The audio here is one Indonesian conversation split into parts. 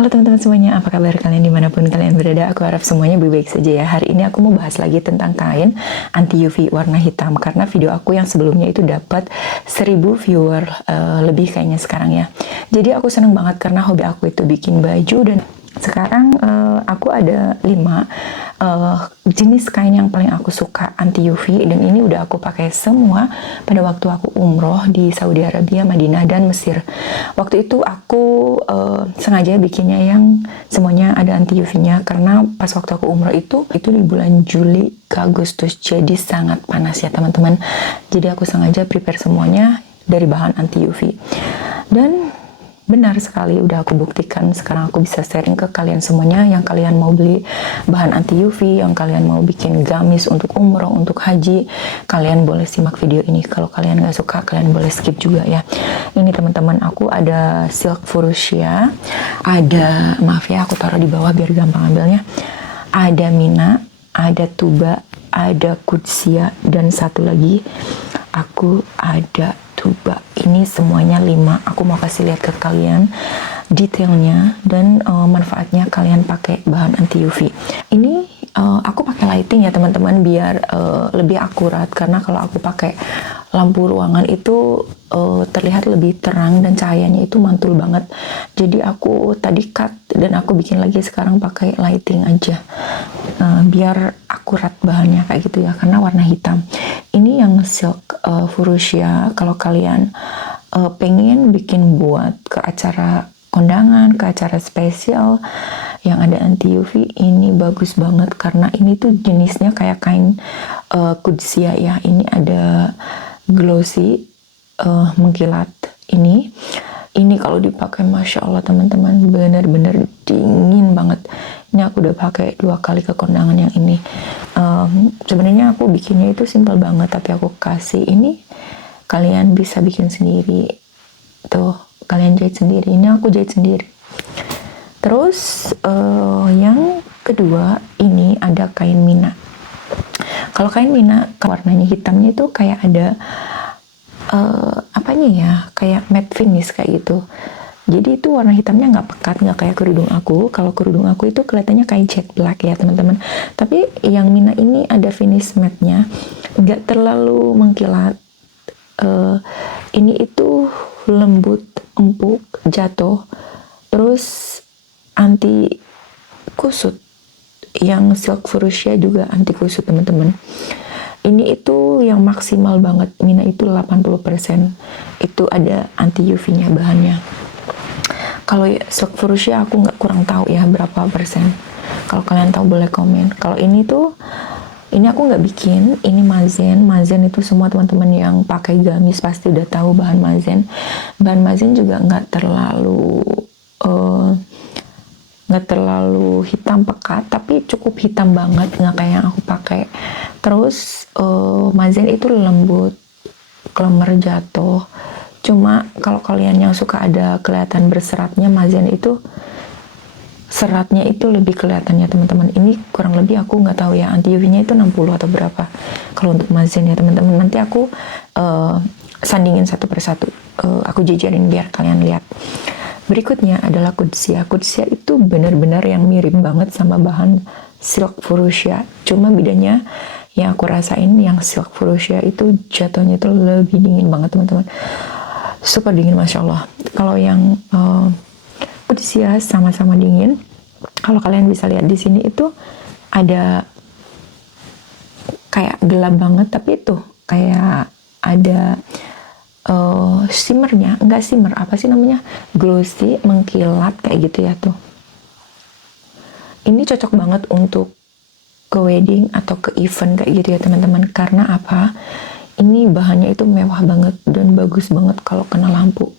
Halo teman-teman semuanya, apa kabar kalian dimanapun kalian berada? Aku harap semuanya baik-baik saja ya. Hari ini aku mau bahas lagi tentang kain anti UV warna hitam. Karena video aku yang sebelumnya itu dapat 1000 viewer lebih kayaknya sekarang ya. Jadi aku seneng banget karena hobi aku itu bikin baju. Dan sekarang aku ada 5 jenis kain yang paling aku suka anti UV. Dan ini udah aku pakai semua pada waktu aku umroh di Saudi Arabia, Madinah, dan Mesir. Waktu itu aku sengaja bikinnya yang semuanya ada anti UV-nya karena pas waktu aku umroh itu di bulan Juli ke Agustus, jadi sangat panas ya teman-teman. Jadi aku sengaja prepare semuanya dari bahan anti UV. Dan benar sekali, udah aku buktikan. Sekarang aku bisa sharing ke kalian semuanya. Yang kalian mau beli bahan anti UV, yang kalian mau bikin gamis untuk umroh, untuk haji, kalian boleh simak video ini. Kalau kalian nggak suka, kalian boleh skip juga ya. Ini teman-teman, aku ada silk fuchsia, ada, maaf ya aku taruh di bawah biar gampang ambilnya, ada mina, ada tuba, ada kudsia, dan satu lagi aku ada tuba. Ini semuanya 5. Aku mau kasih lihat ke kalian detailnya dan manfaatnya kalian pakai bahan anti UV. Ini aku pakai lighting ya teman-teman biar lebih akurat, karena kalau aku pakai lampu ruangan itu terlihat lebih terang dan cahayanya itu mantul banget. Jadi aku tadi cut dan aku bikin lagi sekarang pakai lighting aja biar akurat bahannya kayak gitu ya, karena warna hitam. Ini yang silk fuchsia. Kalau kalian pengen bikin buat ke acara kondangan, ke acara spesial yang ada anti UV, ini bagus banget karena ini tuh jenisnya kayak kain kudsia ya. Ini ada glossy, mengkilat. Ini kalau dipakai masya Allah teman-teman, bener-bener dingin banget. Ini aku udah pakai 2 kali ke kondangan yang ini. Sebenarnya aku bikinnya itu simple banget, tapi aku kasih ini, kalian bisa bikin sendiri tuh, kalian jahit sendiri. Ini aku jahit sendiri. Terus yang kedua, ini ada kain mina. Kalau kain mina warnanya hitamnya itu kayak ada apanya ya, kayak matte finish kayak gitu. Jadi itu warna hitamnya nggak pekat, nggak kayak kerudung aku. Kalau kerudung aku itu kelihatannya kayak jet black ya teman-teman. Tapi yang mina ini ada finish matte-nya, nggak terlalu mengkilat. Ini itu lembut, empuk, jatuh, terus anti kusut. Yang silk fuchsia juga anti kusut teman-teman. Ini itu yang maksimal banget, mina itu 80%. Itu ada anti UV-nya bahannya. Kalau silk fuchsia aku nggak kurang tahu ya berapa persen. Kalau kalian tahu boleh komen. Kalau ini tuh, ini aku nggak bikin, ini mazen. Mazen itu semua teman-teman yang pakai gamis pasti udah tahu bahan mazen. Bahan mazen juga nggak terlalu hitam pekat, tapi cukup hitam banget, nggak kayak yang aku pakai. Terus mazen itu lembut, klemer, jatuh. Cuma kalau kalian yang suka ada kelihatan berseratnya, mazen itu seratnya itu lebih kelihatannya teman-teman. Ini kurang lebih aku nggak tahu ya, anti UV-nya itu 60 atau berapa kalau untuk mazen ya teman-teman. Nanti aku sandingin satu persatu, aku jajarin biar kalian lihat. Berikutnya adalah kudsia. Kudsia itu benar-benar yang mirip banget sama bahan silk fuchsia. Cuma bedanya yang aku rasain, yang silk fuchsia itu jatuhnya itu lebih dingin banget teman-teman. Super dingin masya Allah. Kalau yang kudsia sama-sama dingin. Kalau kalian bisa lihat di sini itu ada kayak gelap banget, tapi itu kayak ada shimmernya, enggak shimmer, apa sih namanya, glossy, mengkilat kayak gitu ya tuh. Ini cocok banget untuk ke wedding atau ke event kayak gitu ya teman-teman. Karena apa? Ini bahannya itu mewah banget dan bagus banget kalau kena lampu.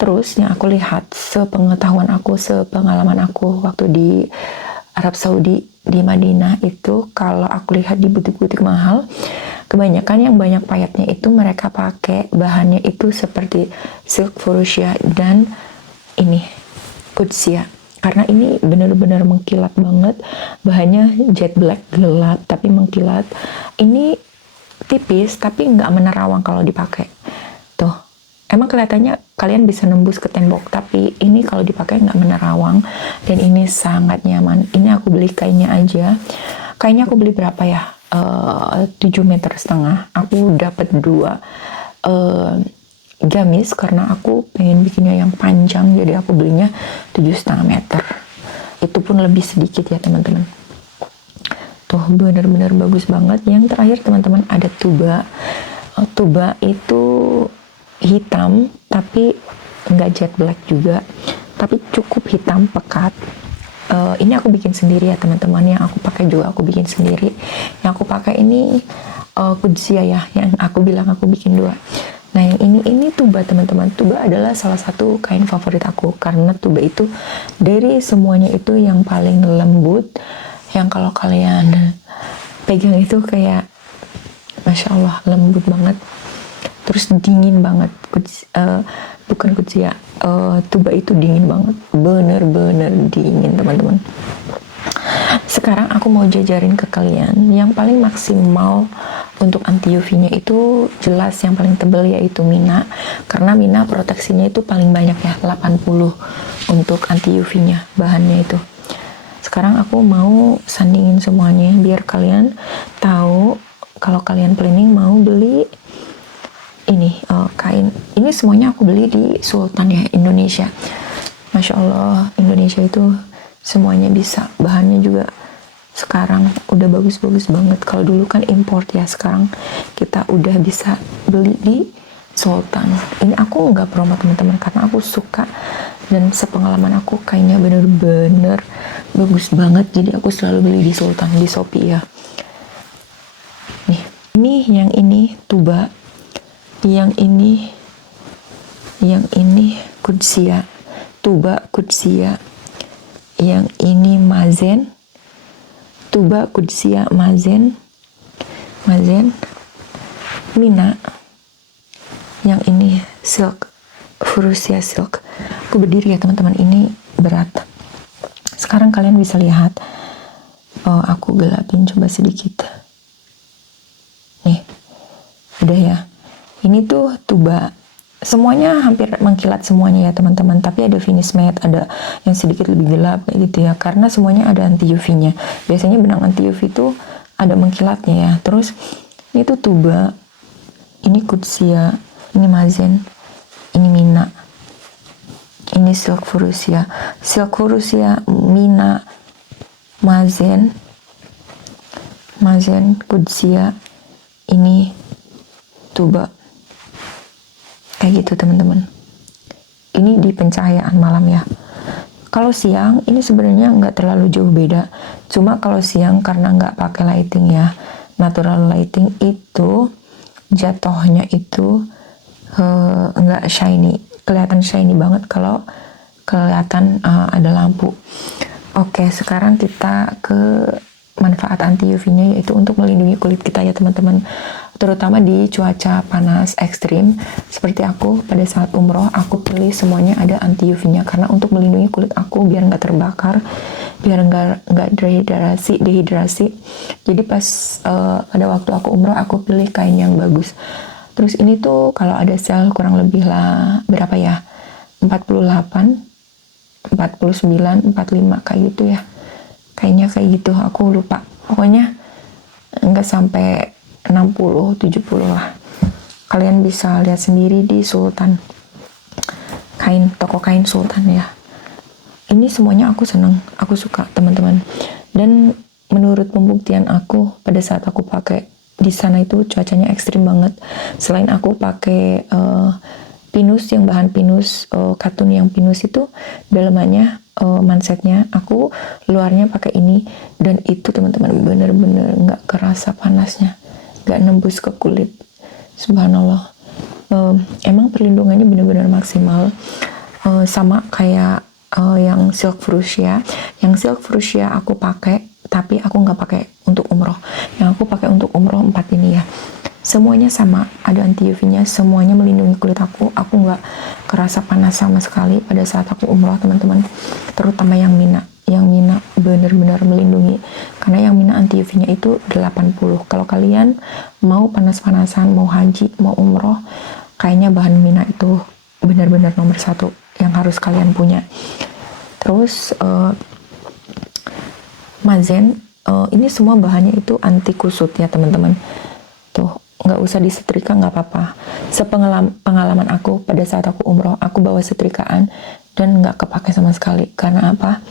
Terus yang aku lihat, sepengetahuan aku, sepengalaman aku waktu di Arab Saudi, di Madinah itu, kalau aku lihat di butik-butik mahal, kebanyakan yang banyak payetnya itu mereka pakai bahannya itu seperti silk fuchsia dan ini kudsia. Karena ini benar-benar mengkilat banget, bahannya jet black, gelap tapi mengkilat. Ini tipis tapi nggak menerawang kalau dipakai. Tuh, emang kelihatannya kalian bisa nembus ke tembok, tapi ini kalau dipakai nggak menerawang dan ini sangat nyaman. Ini aku beli kainnya aja. Kainnya aku beli berapa ya? 7,5 meter. Aku dapat 2 gamis karena aku pengen bikinnya yang panjang, jadi aku belinya 7,5 meter. Itu pun lebih sedikit ya teman-teman. Tuh bener-bener bagus banget. Yang terakhir teman-teman ada tuba. Tuba itu hitam tapi nggak jet black juga, tapi cukup hitam pekat. Ini aku bikin sendiri ya teman-teman. Yang aku pakai juga aku bikin sendiri. Yang aku pakai ini Kudsia ya, yang aku bilang aku bikin 2. Nah yang ini tuba teman-teman. Tuba adalah salah satu kain favorit aku karena tuba itu dari semuanya itu yang paling lembut, yang kalau kalian pegang itu kayak Masya Allah lembut banget, terus dingin banget. Bukan Kudsia, tuba itu dingin banget, bener-bener dingin teman-teman. Sekarang aku mau jajarin ke kalian yang paling maksimal untuk anti UV-nya itu jelas yang paling tebal yaitu Mina, karena Mina proteksinya itu paling banyak ya, 80 untuk anti UV-nya bahannya itu. Sekarang aku mau sandingin semuanya biar kalian tahu kalau kalian planning mau beli ini kain. Ini semuanya aku beli di Sultan ya, Indonesia. Masya Allah, Indonesia itu semuanya bisa. Bahannya juga sekarang udah bagus-bagus banget. Kalau dulu kan import ya, sekarang kita udah bisa beli di Sultan. Ini aku nggak promo teman-teman karena aku suka dan sepengalaman aku kainnya bener-bener bagus banget. Jadi aku selalu beli di Sultan, di Shopee ya. Nih, yang ini tuba. Yang ini Kudsia, tuba Kudsia. Yang ini mazen, tuba Kudsia mazen, Mina. Yang ini silk, fuchsia silk. Aku berdiri ya teman-teman, ini berat. Sekarang kalian bisa lihat, aku gelapin coba sedikit. Nih, udah ya. Ini tuh tuba, semuanya hampir mengkilat semuanya ya teman-teman, tapi ada finish matte, ada yang sedikit lebih gelap kayak gitu ya, karena semuanya ada anti UV-nya. Biasanya benang anti UV itu ada mengkilatnya ya. Terus ini tuh tuba, ini Kudsia, ini mazen, ini Mina, ini silk fuchsia, Mina, mazen, Kudsia, ini tuba. Kayak gitu teman-teman. Ini di pencahayaan malam ya. Kalau siang ini sebenarnya nggak terlalu jauh beda. Cuma kalau siang karena nggak pakai lighting ya, natural lighting, itu jatuhnya itu nggak shiny. Kelihatan shiny banget kalau kelihatan ada lampu. Oke, sekarang kita ke manfaat anti UV-nya, yaitu untuk melindungi kulit kita ya teman-teman, terutama di cuaca panas ekstrim seperti aku. Pada saat umroh aku pilih semuanya ada anti UV-nya karena untuk melindungi kulit aku biar nggak terbakar, biar nggak dehidrasi. Jadi pas pada waktu aku umroh aku pilih kain yang bagus. Terus ini tuh kalau ada sale kurang lebih lah berapa ya, 48, 49, 45 kayak gitu ya. Kayaknya kayak gitu, aku lupa. Pokoknya nggak sampai 60, 70 lah. Kalian bisa lihat sendiri di Sultan. Toko kain Sultan ya. Ini semuanya aku seneng, aku suka teman-teman. Dan menurut pembuktian aku pada saat aku pakai di sana itu cuacanya ekstrim banget. Selain aku pakai pinus, yang bahan pinus, katun yang pinus itu dalamannya mansetnya, aku luarnya pakai ini, dan itu teman-teman bener-bener nggak kerasa panasnya, nggak nembus ke kulit. Subhanallah. Emang perlindungannya bener-bener maksimal, sama kayak yang silk fuchsia. Yang silk fuchsia aku pakai, tapi aku nggak pakai untuk umroh. Yang aku pakai untuk umroh 4 ini ya. Semuanya sama, ada anti UV-nya, semuanya melindungi kulit aku. Aku nggak kerasa panas sama sekali pada saat aku umroh teman-teman. Terutama yang Mina. Yang Mina benar-benar melindungi. Karena yang Mina anti UV-nya itu 80. Kalau kalian mau panas-panasan, mau haji, mau umroh, kayaknya bahan Mina itu benar-benar nomor satu yang harus kalian punya. Terus Mazen, ini semua bahannya itu anti kusut ya teman-teman. Tuh, nggak usah disetrika, nggak apa-apa. Pengalaman aku pada saat aku umroh, aku bawa setrikaan dan nggak kepake sama sekali. Karena apa?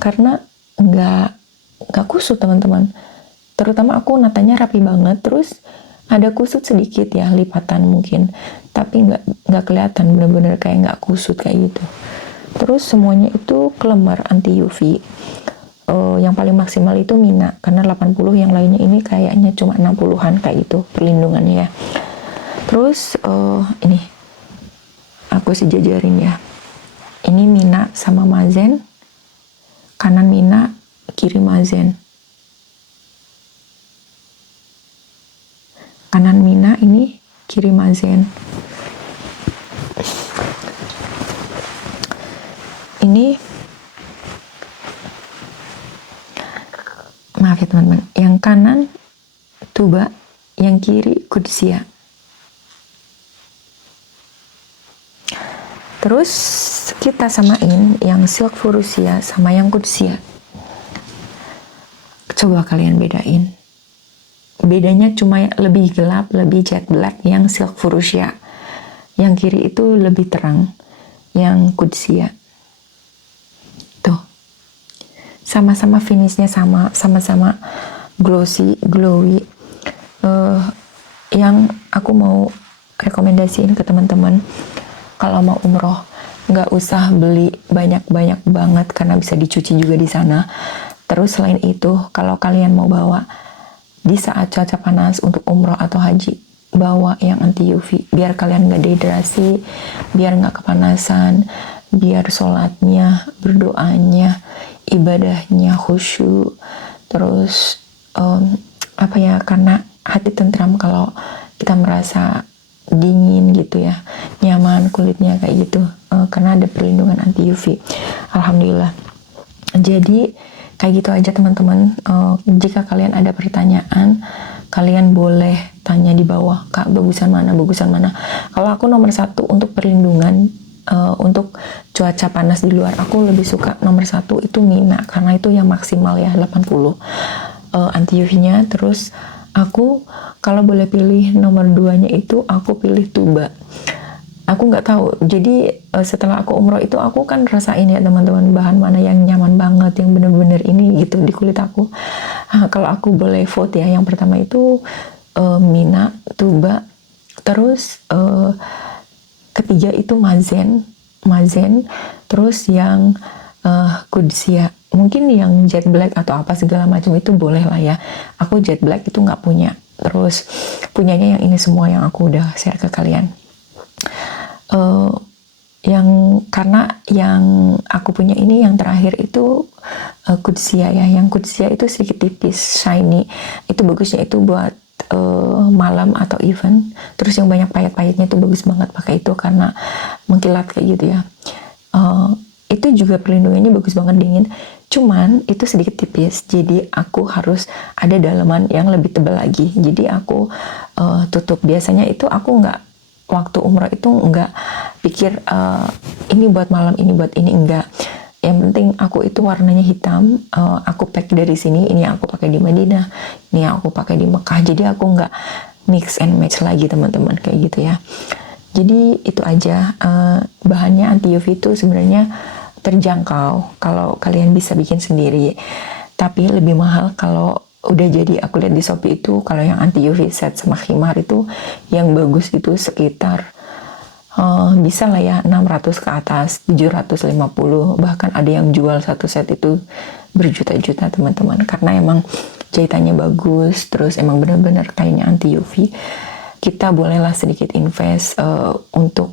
Karena nggak kusut teman-teman. Terutama aku natanya rapi banget, terus ada kusut sedikit ya, lipatan mungkin, tapi nggak kelihatan, bener-bener kayak nggak kusut kayak gitu. Terus semuanya itu kelembar anti UV. Yang paling maksimal itu Mina, karena 80, yang lainnya ini kayaknya cuma 60-an kayak gitu perlindungannya ya. Terus ini aku sejajarin ya. Ini Mina sama Mazen, kanan Mina, kiri Mazen. Kanan Mina ini, kiri Mazen. Ini, maaf ya teman-teman, yang kanan Tuba, yang kiri Qudsia. Terus kita samain yang Silk Fuchsia sama yang Qudsia. Coba kalian bedain. Bedanya cuma lebih gelap, lebih jet black yang Silk Fuchsia. Yang kiri itu lebih terang, yang Qudsia. Tuh. Sama-sama finishnya sama-sama glowy. Yang aku mau rekomendasiin ke teman-teman, kalau mau umroh nggak usah beli banyak-banyak banget karena bisa dicuci juga di sana. Terus selain itu, kalau kalian mau bawa di saat cuaca panas untuk umroh atau haji, bawa yang anti UV biar kalian nggak dehidrasi, biar nggak kepanasan, biar sholatnya, berdoanya, ibadahnya khusyuk. Terus karena hati tentram kalau kita merasa dingin gitu ya, nyaman kulitnya kayak gitu, karena ada perlindungan anti UV. Alhamdulillah. Jadi kayak gitu aja teman-teman. Jika kalian ada pertanyaan, kalian boleh tanya di bawah, Kak, bagusan mana. Kalau aku nomor 1 untuk perlindungan, untuk cuaca panas di luar, aku lebih suka nomor 1 itu Mina, karena itu yang maksimal ya 80 anti UV-nya. Terus aku kalau boleh pilih nomor 2-nya itu aku pilih Tuba. Aku nggak tahu, jadi setelah aku umroh itu aku kan rasain ya teman-teman, bahan mana yang nyaman banget, yang bener-bener ini gitu di kulit aku. Kalau aku boleh vote ya, yang pertama itu Mina, Tuba. Terus ketiga itu Mazen. Terus yang Qudsia. Mungkin yang jet black atau apa segala macam itu boleh lah ya. Aku jet black itu nggak punya. Terus punyanya yang ini semua yang aku udah share ke kalian. Karena yang aku punya ini yang terakhir itu Qudsia ya. Yang Qudsia itu sedikit tipis, shiny. Itu bagusnya itu buat malam atau event. Terus yang banyak pahit-pahitnya itu bagus banget pakai itu karena mengkilat kayak gitu ya. Itu juga perlindungannya bagus banget dingin. Cuman itu sedikit tipis, jadi aku harus ada dalaman yang lebih tebal lagi. Jadi aku tutup. Biasanya itu aku nggak, waktu umroh itu nggak pikir ini buat malam, ini buat ini, enggak. Yang penting aku itu warnanya hitam, aku pack dari sini, ini aku pakai di Madinah, ini aku pakai di Mekah. Jadi aku nggak mix and match lagi teman-teman kayak gitu ya. Jadi itu aja, bahannya anti UV itu sebenarnya terjangkau kalau kalian bisa bikin sendiri, tapi lebih mahal kalau udah jadi. Aku lihat di Shopee itu kalau yang anti UV set sama khimar itu yang bagus itu sekitar bisa lah ya 600 ke atas, 750, bahkan ada yang jual satu set itu berjuta-juta teman-teman, karena emang jahitannya bagus, terus emang benar-benar kainnya anti UV. Kita bolehlah sedikit invest untuk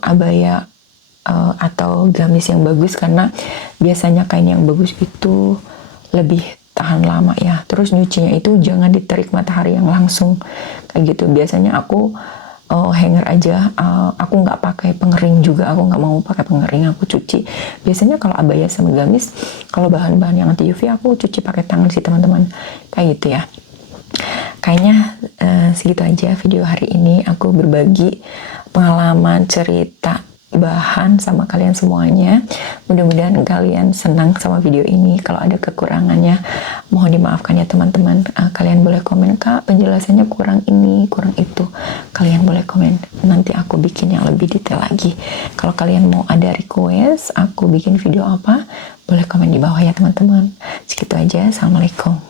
abaya atau gamis yang bagus, karena biasanya kain yang bagus itu lebih tahan lama ya. Terus nyucinya itu jangan diterik matahari yang langsung kayak gitu. Biasanya aku hanger aja, aku nggak pakai pengering juga, aku nggak mau pakai pengering, aku cuci. Biasanya kalau abaya sama gamis, kalau bahan-bahan yang anti UV aku cuci pakai tangan sih teman-teman, kayak gitu ya. kayaknya segitu aja video hari ini. Aku berbagi pengalaman, cerita, bahan sama kalian semuanya. Mudah-mudahan kalian senang sama video ini. Kalau ada kekurangannya mohon dimaafkan ya teman-teman. Kalian boleh komen, Kak penjelasannya kurang ini, kurang itu. Kalian boleh komen, nanti aku bikin yang lebih detail lagi. Kalau kalian mau ada request aku bikin video apa, boleh komen di bawah ya teman-teman. Segitu aja, assalamualaikum.